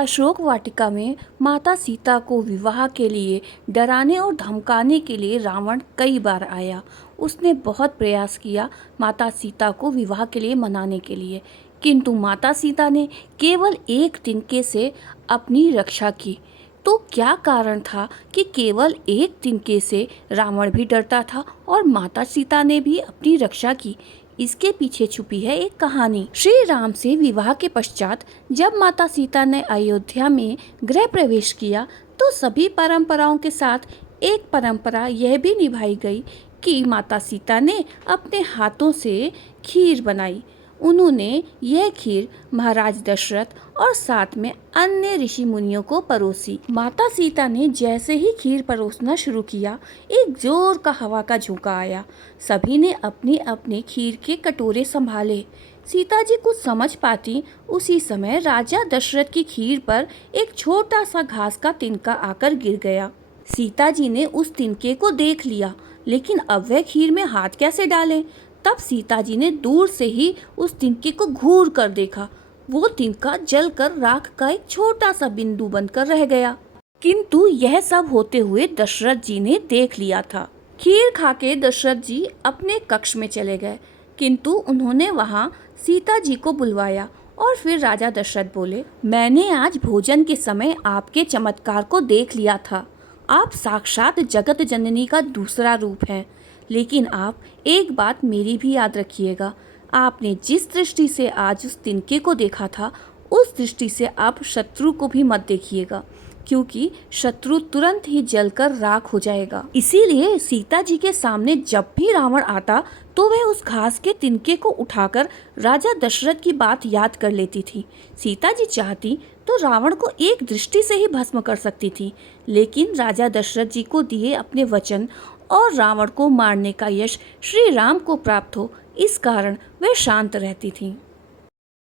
अशोक वाटिका में माता सीता को विवाह के लिए डराने और धमकाने के लिए रावण कई बार आया। उसने बहुत प्रयास किया माता सीता को विवाह के लिए मनाने के लिए, किंतु माता सीता ने केवल एक तिनके से अपनी रक्षा की। तो क्या कारण था कि केवल एक तिनके से रावण भी डरता था और माता सीता ने भी अपनी रक्षा की? इसके पीछे छुपी है एक कहानी। श्री राम से विवाह के पश्चात जब माता सीता ने अयोध्या में गृह प्रवेश किया तो सभी परंपराओं के साथ एक परंपरा यह भी निभाई गई कि माता सीता ने अपने हाथों से खीर बनाई। उन्होंने यह खीर महाराज दशरथ और साथ में अन्य ऋषि मुनियों को परोसी। माता सीता ने जैसे ही खीर परोसना शुरू किया, एक जोर का हवा का झोंका आया। सभी ने अपनी अपनी खीर के कटोरे संभाले। सीता जी कुछ समझ पाती उसी समय राजा दशरथ की खीर पर एक छोटा सा घास का तिनका आकर गिर गया। सीता जी ने उस तिनके को देख लिया, लेकिन अब वह खीर में हाथ कैसे डालें? तब सीता जी ने दूर से ही उस तिनके को घूर कर देखा। वो तिनका जलकर राख का एक छोटा सा बिंदु बनकर रह गया। किंतु यह सब होते हुए दशरथ जी ने देख लिया था। खीर खाके दशरथ जी अपने कक्ष में चले गए, किंतु उन्होंने वहाँ सीता जी को बुलवाया और फिर राजा दशरथ बोले, मैंने आज भोजन के समय आपके चमत्कार को देख लिया था। आप साक्षात जगत जननी का दूसरा रूप हैं। लेकिन आप एक बात मेरी भी याद रखिएगा, आपने जिस दृष्टि से आज उस तिनके को देखा था, उस दृष्टि से आप शत्रु को भी मत देखिएगा, क्योंकि शत्रु तुरंत ही जलकर राख हो जाएगा। इसीलिए सीता जी के सामने जब भी रावण आता तो वह उस घास के तिनके को उठाकर राजा दशरथ की बात याद कर लेती थी। सीता जी चाहती तो रावण को एक दृष्टि से ही भस्म कर सकती थी, लेकिन राजा दशरथ जी को दिए अपने वचन और रावण को मारने का यश श्री राम को प्राप्त हो, इस कारण वह शांत रहती थी।